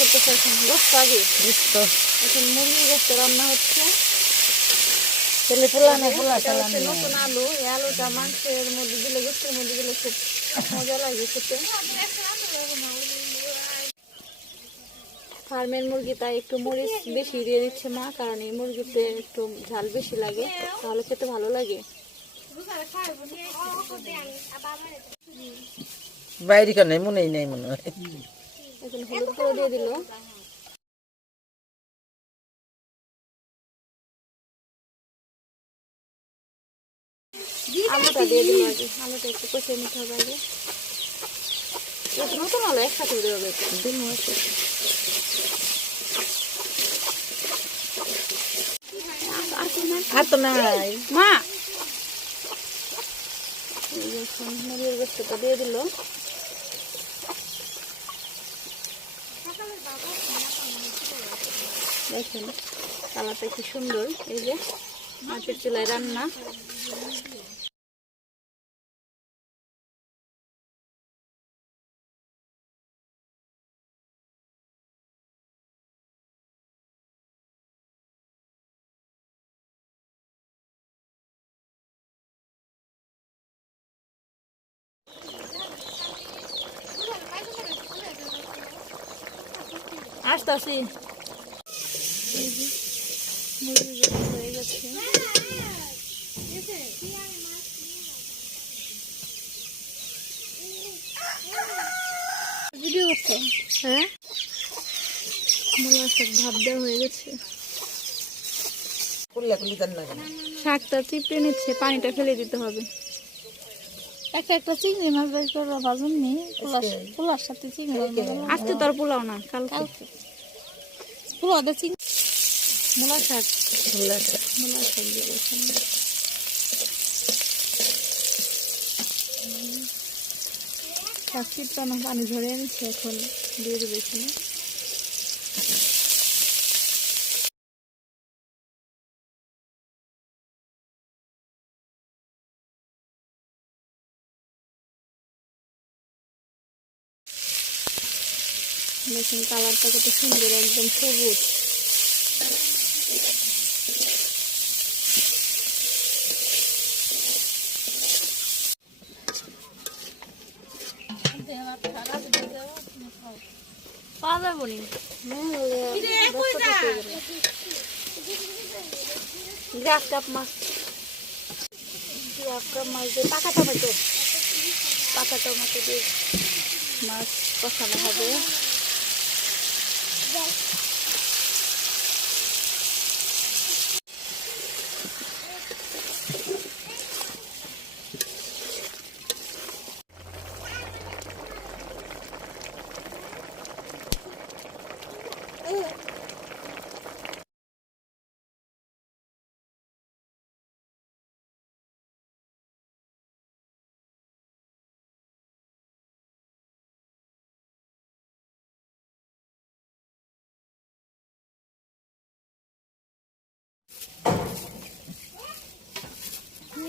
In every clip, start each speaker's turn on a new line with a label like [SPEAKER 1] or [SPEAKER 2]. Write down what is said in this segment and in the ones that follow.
[SPEAKER 1] করতেছে এখন আগে? এখন রান্না হচ্ছে।
[SPEAKER 2] ছেলে পোলা না পোলা
[SPEAKER 1] এটা নতুন আলু। এই আলুটা মাংসের মধ্যে দিলে গোস্তের মধ্যে দিলে খুব মজা লাগে খেতে। ফার্মের মুরগি তাই একটু মরিচ বেশি দিয়ে দিচ্ছে মা কারণ এই মুরগিতে একটু ঝাল বেশি লাগে তাহলে খেতে ভালো লাগে।
[SPEAKER 2] বাইরে কেন? মনেই নেই মনে হয়।
[SPEAKER 1] এখন হলুদ করে দিয়ে দিল। আলুটা দিয়ে দিল আগে আলুটা একটু কষিয়ে নিতে হবে আগে। নতুন আলু একসাথে দেওয়া হবে।
[SPEAKER 2] দিন। আর তো নাই।
[SPEAKER 1] মা! মুরগির গোস্তটা দিয়ে দিল। দেখেন কালারটা কি সুন্দর এই যে মাছের চুলায় রান্না। আসতেছি হয়ে গেছে ভিডিও করছ হ্যাঁ? মূলা শাক ভাব দেওয়া হয়ে গেছে। শাকটা চিপড়ে নিচ্ছে পানিটা ফেলে দিতে হবে।
[SPEAKER 3] একটা একটা চিংড়ি মাছ বের করে ভাজুন নি পোলার পোলার সাথে চিংড়ি মাছ
[SPEAKER 1] আজকে তো আর পোলাও না কালকে।
[SPEAKER 3] কালকে। পোলাটা চিংড়ি
[SPEAKER 1] মূলা শাক। মূলা শাক। দিয়ে চিপড়ানো পানি ঝরে নিচ্ছে এখন দিয়ে দেবে এখানে। দেখুন কালারটা কত সুন্দর একদম সবুজ। পাওয়া যাব নি গ্রাস কাপ মাছ। গ্রাস কাপ মাছ দিয়ে পাকা টমেটো। পাকা টমেটো দিয়ে মাছ কষানো হবে। Bye.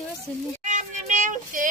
[SPEAKER 1] Nossa, meu Deus!